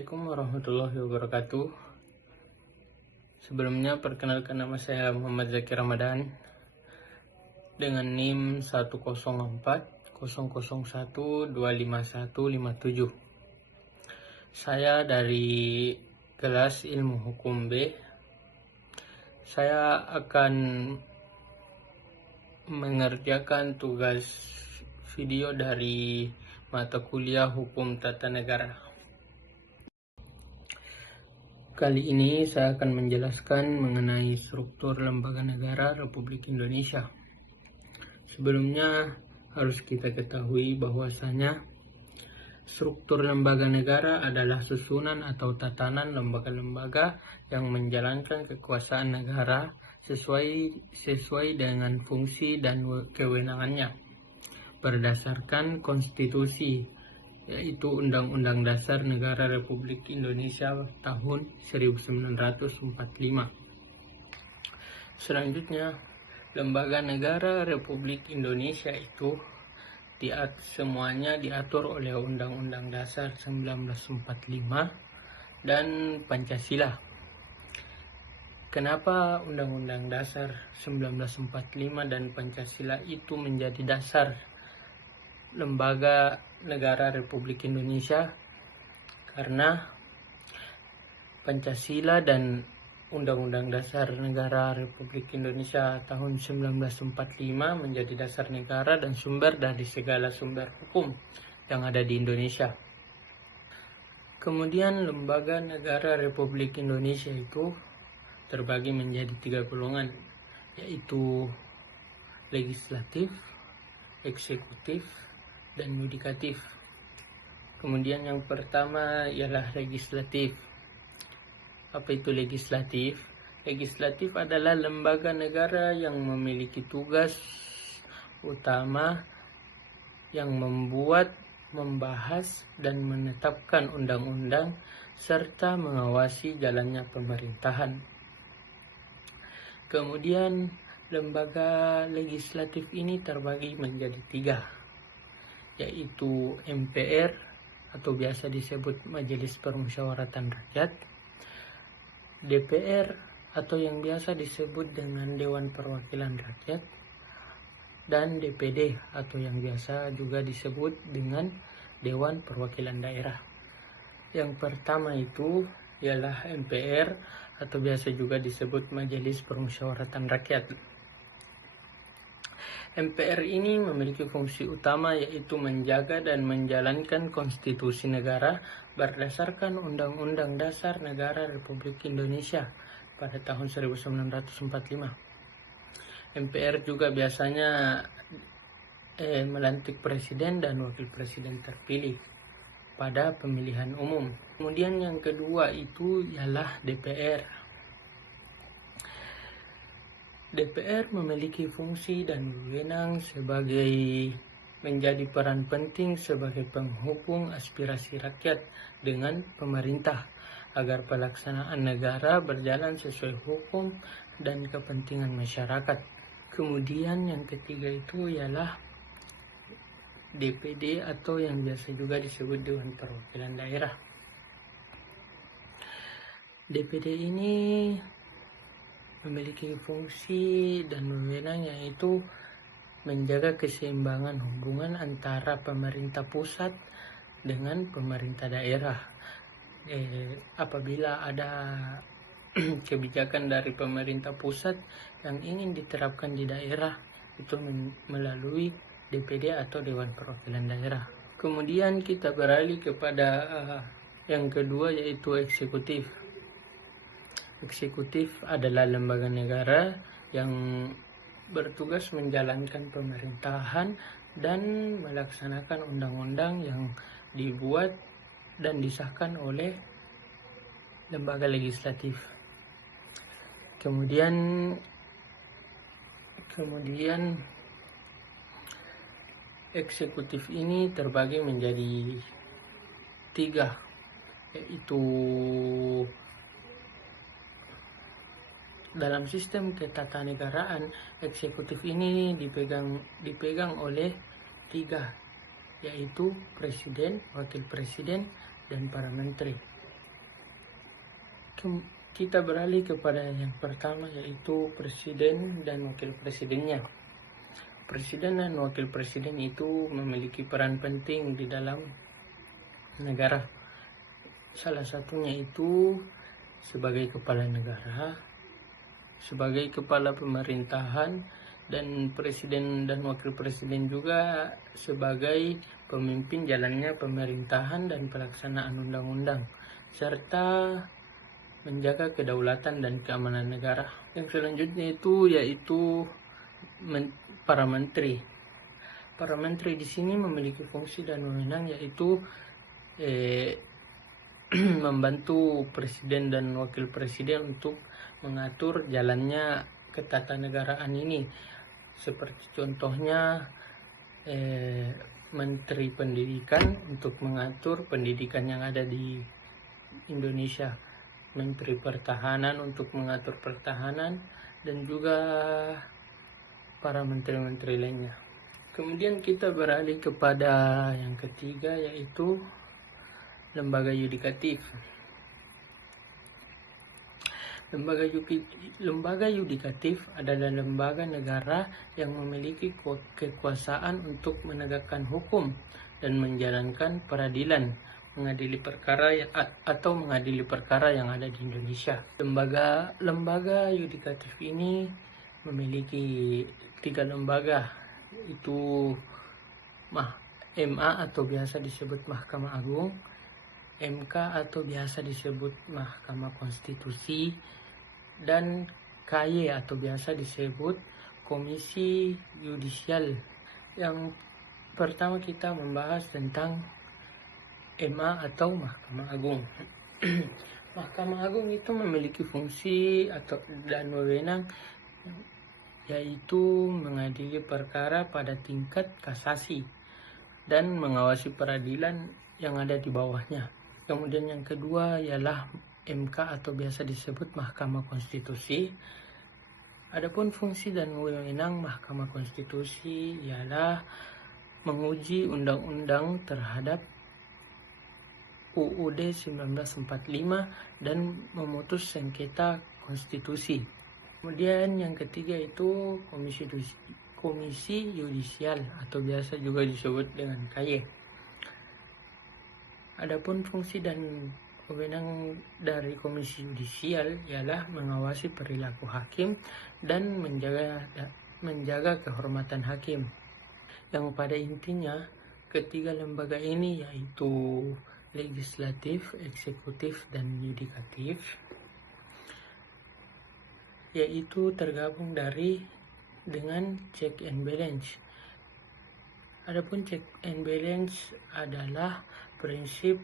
Assalamualaikum warahmatullahi wabarakatuh. Sebelumnya perkenalkan, nama saya Muhammad Zaki Ramadan dengan NIM 10400125157. Saya dari kelas Ilmu Hukum B. Saya akan mengerjakan tugas video dari mata kuliah Hukum Tata Negara. Kali ini saya akan menjelaskan mengenai struktur lembaga negara Republik Indonesia. Sebelumnya harus kita ketahui bahwasanya struktur lembaga negara adalah susunan atau tatanan lembaga-lembaga yang menjalankan kekuasaan negara sesuai dengan fungsi dan kewenangannya berdasarkan konstitusi, yaitu Undang-Undang Dasar Negara Republik Indonesia tahun 1945. Selanjutnya, lembaga negara Republik Indonesia itu semuanya diatur oleh Undang-Undang Dasar 1945 dan Pancasila. Kenapa Undang-Undang Dasar 1945 dan Pancasila itu menjadi dasar lembaga negara Republik Indonesia? Karena Pancasila dan Undang-Undang Dasar Negara Republik Indonesia tahun 1945 menjadi dasar negara dan sumber dari segala sumber hukum yang ada di Indonesia. Kemudian lembaga negara Republik Indonesia itu terbagi menjadi 3 golongan, yaitu legislatif, eksekutif, dan yudikatif. Kemudian yang pertama ialah legislatif. Apa itu legislatif? Legislatif adalah lembaga negara yang memiliki tugas utama yang membuat, membahas, dan menetapkan undang-undang serta mengawasi jalannya pemerintahan. Kemudian lembaga legislatif ini terbagi menjadi 3, yaitu MPR atau biasa disebut Majelis Permusyawaratan Rakyat, DPR atau yang biasa disebut dengan Dewan Perwakilan Rakyat, dan DPD atau yang biasa juga disebut dengan Dewan Perwakilan Daerah. Yang pertama itu ialah MPR atau biasa juga disebut Majelis Permusyawaratan Rakyat. MPR ini memiliki fungsi utama, yaitu menjaga dan menjalankan konstitusi negara berdasarkan Undang-Undang Dasar Negara Republik Indonesia pada tahun 1945. MPR juga biasanya melantik presiden dan wakil presiden terpilih pada pemilihan umum. Kemudian yang kedua itu ialah DPR. DPR memiliki fungsi dan wewenang sebagai menjadi peran penting sebagai penghubung aspirasi rakyat dengan pemerintah agar pelaksanaan negara berjalan sesuai hukum dan kepentingan masyarakat. Kemudian yang ketiga itu ialah DPD atau yang biasa juga disebut Dewan Perwakilan Daerah. DPD ini memiliki fungsi dan wewenang, yaitu menjaga keseimbangan hubungan antara pemerintah pusat dengan pemerintah daerah. Apabila ada kebijakan dari pemerintah pusat yang ingin diterapkan di daerah, itu melalui DPD atau Dewan Perwakilan Daerah. Kemudian kita beralih kepada yang kedua, yaitu eksekutif. Eksekutif adalah lembaga negara yang bertugas menjalankan pemerintahan dan melaksanakan undang-undang yang dibuat dan disahkan oleh lembaga legislatif. Kemudian eksekutif ini terbagi menjadi 3, yaitu dalam sistem ketatanegaraan, eksekutif ini dipegang oleh 3, yaitu presiden, wakil presiden, dan para menteri. Kita beralih kepada yang pertama, yaitu presiden dan wakil presidennya. Presiden dan wakil presiden itu memiliki peran penting di dalam negara. Salah satunya itu sebagai kepala negara, sebagai kepala pemerintahan, dan presiden dan wakil presiden juga sebagai pemimpin jalannya pemerintahan dan pelaksanaan undang-undang, serta menjaga kedaulatan dan keamanan negara. Yang selanjutnya itu yaitu para menteri. Para menteri di sini memiliki fungsi dan wewenang, yaitu membantu presiden dan wakil presiden untuk mengatur jalannya ketatanegaraan ini. Seperti contohnya Menteri Pendidikan untuk mengatur pendidikan yang ada di Indonesia, Menteri Pertahanan untuk mengatur pertahanan, dan juga para menteri-menteri lainnya. Kemudian kita beralih kepada yang ketiga, yaitu lembaga yudikatif. Lembaga yudikatif adalah lembaga negara yang memiliki kekuasaan untuk menegakkan hukum dan menjalankan peradilan, mengadili perkara atau mengadili perkara yang ada di Indonesia. Lembaga yudikatif ini memiliki 3 lembaga, yaitu MA atau biasa disebut Mahkamah Agung, MK atau biasa disebut Mahkamah Konstitusi, dan KY atau biasa disebut Komisi Yudisial. Yang pertama kita membahas tentang MA atau Mahkamah Agung. Mahkamah Agung itu memiliki fungsi dan wewenang, yaitu mengadili perkara pada tingkat kasasi dan mengawasi peradilan yang ada di bawahnya. Kemudian yang kedua ialah MK atau biasa disebut Mahkamah Konstitusi. Adapun fungsi dan wewenang Mahkamah Konstitusi ialah menguji undang-undang terhadap UUD 1945 dan memutus sengketa konstitusi. Kemudian yang ketiga itu Komisi Yudisial atau biasa juga disebut dengan KY. Adapun fungsi dan wewenang dari Komisi Yudisial ialah mengawasi perilaku hakim dan menjaga kehormatan hakim. Yang pada intinya ketiga lembaga ini, yaitu legislatif, eksekutif, dan yudikatif, yaitu tergabung dengan check and balance. Adapun check and balance adalah prinsip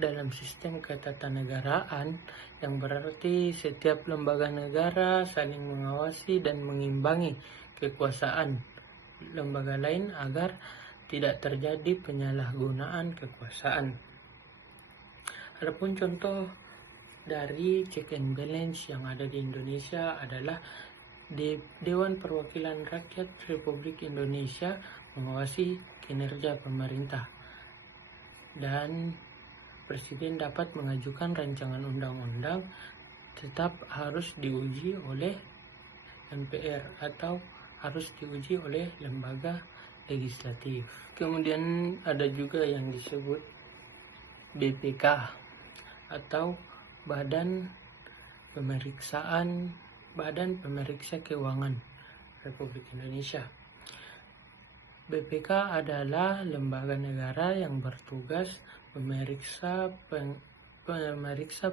dalam sistem ketatanegaraan yang berarti setiap lembaga negara saling mengawasi dan mengimbangi kekuasaan lembaga lain agar tidak terjadi penyalahgunaan kekuasaan. Adapun contoh dari check and balance yang ada di Indonesia adalah Dewan Perwakilan Rakyat Republik Indonesia mengawasi kinerja pemerintah, dan Presiden dapat mengajukan rancangan undang-undang tetap harus diuji oleh MPR atau harus diuji oleh lembaga legislatif. Kemudian ada juga yang disebut BPK atau Badan Pemeriksa Keuangan Republik Indonesia. BPK adalah lembaga negara yang bertugas memeriksa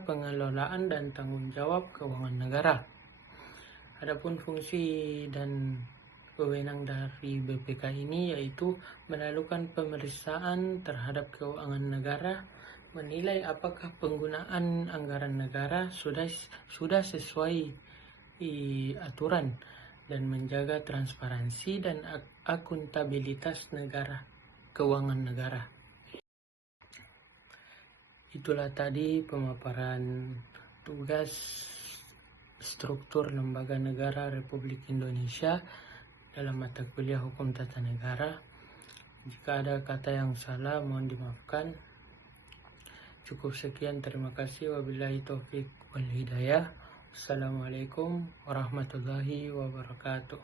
pengelolaan dan tanggung jawab keuangan negara. Adapun fungsi dan wewenang dari BPK ini yaitu melakukan pemeriksaan terhadap keuangan negara, menilai apakah penggunaan anggaran negara sudah sesuai aturan, dan menjaga transparansi dan akuntabilitas keuangan negara. Itulah tadi pemaparan tugas struktur lembaga negara Republik Indonesia dalam mata kuliah Hukum Tata Negara. Jika ada kata yang salah mohon dimaafkan. Cukup sekian, terima kasih. Wabillahi taufik wal hidayah. Assalamualaikum warahmatullahi wabarakatuh.